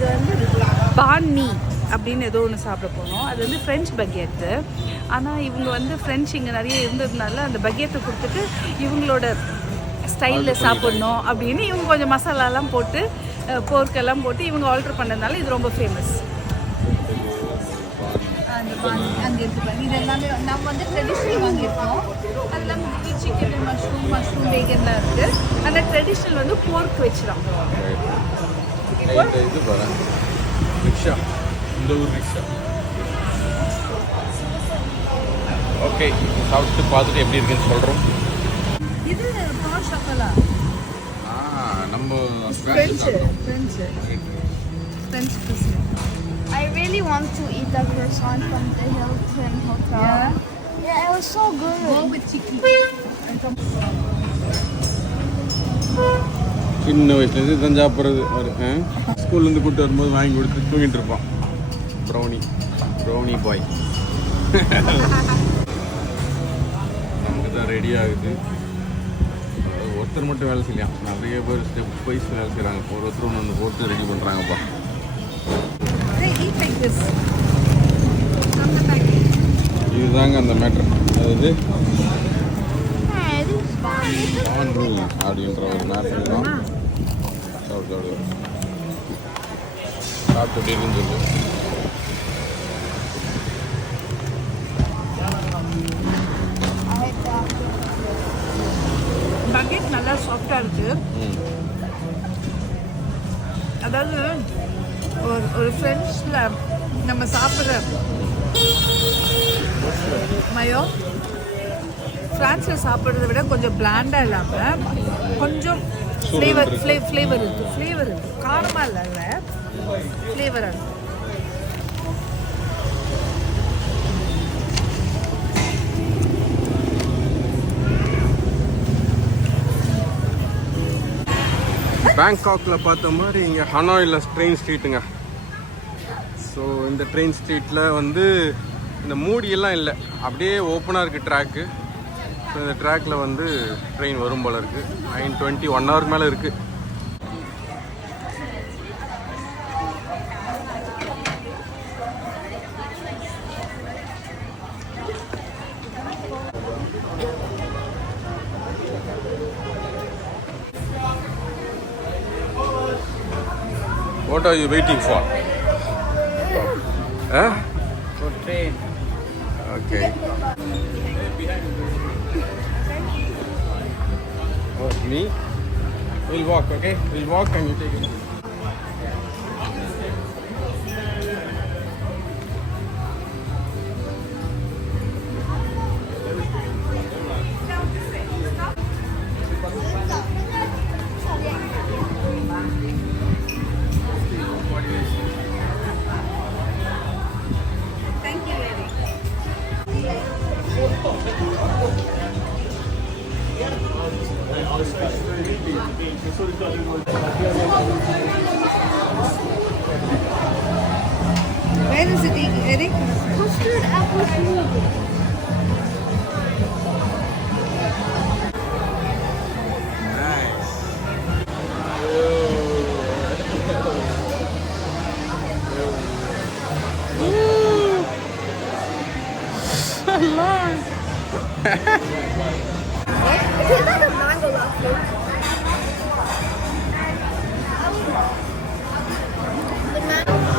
இங்கே வந்து பான் மீ அப்படின்னு ஏதோ ஒன்று சாப்பிட போனோம். அது வந்து ஃப்ரெஞ்ச் பக்கெட்டு. ஆனால் இவங்க வந்து ஃப்ரெஞ்ச் இங்கே நிறைய இருந்ததுனால அந்த பக்கெட்டை கொடுத்துட்டு இவங்களோட ஸ்டைலில் சாப்பிட்ணும் அப்படின்னு இவங்க கொஞ்சம் மசாலாலாம் போட்டு போர்க்கெல்லாம் போட்டு இவங்க ஆல்ட்ரு பண்ணதுனால இது ரொம்ப ஃபேமஸ். அந்த பான் அங்கே இருக்குது பாருங்க. இது எல்லாமே நம்ம வந்து ட்ரெடிஷ்னல் வாங்கியிருக்கோம். அதெல்லாம் சிக்கன், மஷ்ரூம் பேகன்லாம் இருக்குது. ஆனால் ட்ரெடிஷ்னல் வந்து போர்க் வச்சுதான். இது பாருங்க ரிக்ஷா, இந்த ஊர் ரிக்ஷா. ஓகே, சாப்பிட்டு பார்த்துட்டு எப்படி இருக்குன்னு சொல்கிறோம். இது பான் ஷோக்கோலா. நம்ம French Christmas. I really want to eat the croissant from the Hilton Hotel. Yeah, it was so good. Go with chicken. சின்ன வயசுலேருந்து தான் சாப்பிட்றது. ஸ்கூல்லேருந்து கூப்பிட்டு வரும்போது வாங்கி கொடுத்து தூங்கிட்டு இருப்பான். ப்ரௌனி பாய். நமக்கு தான் ரெடி ஆகுது. ஒருத்தர் மட்டும் வேலை செய்யலாம், நிறைய பேர் ஸ்டெப் வைஸ் வேலை செய்கிறாங்க. ஒருத்தர் ஒன்று வந்து போட்டு ரெடி பண்ணுறாங்கப்பா. இதுதாங்க அந்த மேட்ரு. அதாவது அப்படின்ற ஒரு மேட்ரு தான். சாப்பிட்டு சொல்லு. பக்கெட் நல்லா சாஃப்டாக இருக்குது. அதாவது ஒரு ஃப்ரெஞ்சில் நம்ம சாப்பிட்ற மயோ ஃப்ரான்ஸில் சாப்பிட்றத விட கொஞ்சம் பிளாண்டாக இல்லாமல் கொஞ்சம் ஃப்ளேவர் இருக்குது. காரமாக இல்லைல்ல, ஃப்ளேவராக இருக்குது. பேங்காக்கில் பார்த்த மாதிரி இங்கே ஹனாயில் ட்ரெயின் ஸ்ட்ரீட்டுங்க. ஸோ இந்த ட்ரெயின் ஸ்ட்ரீட்டில் வந்து இந்த மூடியெல்லாம் இல்லை, அப்படியே ஓப்பனாக இருக்குது ட்ராக்கு. ஸோ இந்த ட்ராக்கில் வந்து ட்ரெயின் வரும் போல் இருக்குது. 9:20 1 hour மேலே இருக்குது. What are you waiting for? For train. Okay. Oh, me? We'll walk, okay? We'll walk and you take it. Where is it, Eric? Custard apple smoothie. Nice. It's like a mango latte.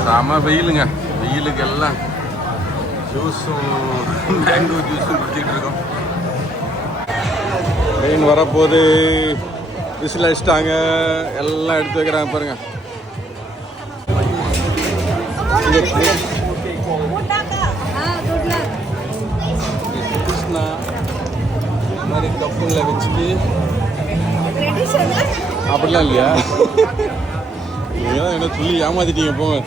செம வெயிலுங்க. வெயிலுக்கு எல்லாம் ஜூஸும் mango ஜூஸும் குடிச்சிட்டு இருக்கோம். Train வரப்போது whistle அடிச்சிட்டாங்க, எல்லாம் எடுத்து வைக்கிறாங்க பாருங்க. கிருஷ்ணா இந்த மாதிரி கப்பலில் வச்சுட்டு அப்படிலாம் இல்லையா? நீங்கள் தான் என்ன சொல்லி ஏமாத்திட்டீங்க. போங்க,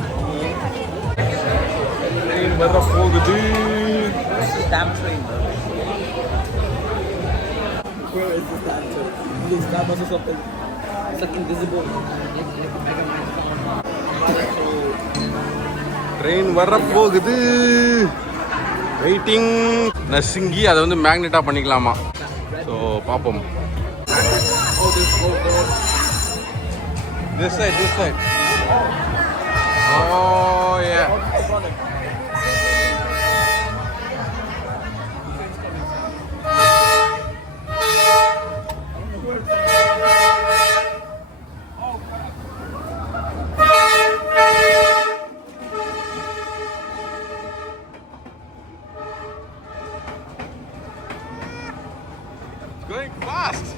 ட்ரெயின் வர போகுது. Stamp train. Where is the stamp train? This stamp is open. It's like invisible. Train வர போகுது. வெயிட்டிங். நசுங்கி அதை வந்து மேக்னெட்டாக பண்ணிக்கலாமா? ஸோ பார்ப்போம். This side. Oh yeah. It's going fast.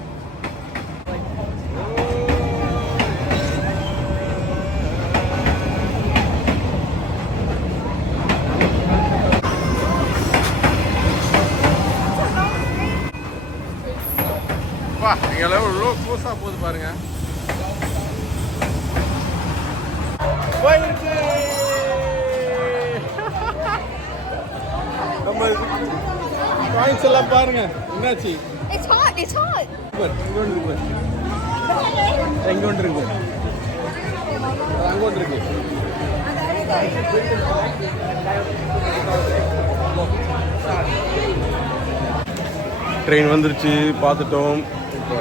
வா இங்க எவ்வளோ க்ளோஸா போகுது பாருங்க. போயிடுச்சு. நம்ம காயின்ஸ் எல்லாம் பாருங்க. என்னாச்சு? It's hot. It's hot. எங்க ஒன்று இருக்கு. அங்க ஒன்று இருக்கு. ட்ரெயின் வந்துருச்சு, பார்த்துட்டோம். இப்போ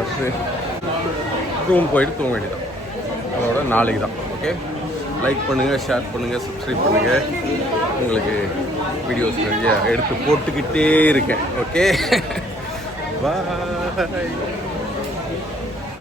ரூம் போயிட்டு தூங்க வேண்டியதான். அதோட நாளைக்கு தான். ஓகே, லைக் பண்ணுங்கள், ஷேர் பண்ணுங்கள், சப்ஸ்கிரைப் பண்ணுங்கள். உங்களுக்கு வீடியோஸ் நிறைய எடுத்து போட்டுக்கிட்டே இருக்கேன். ஓகே, பாய்.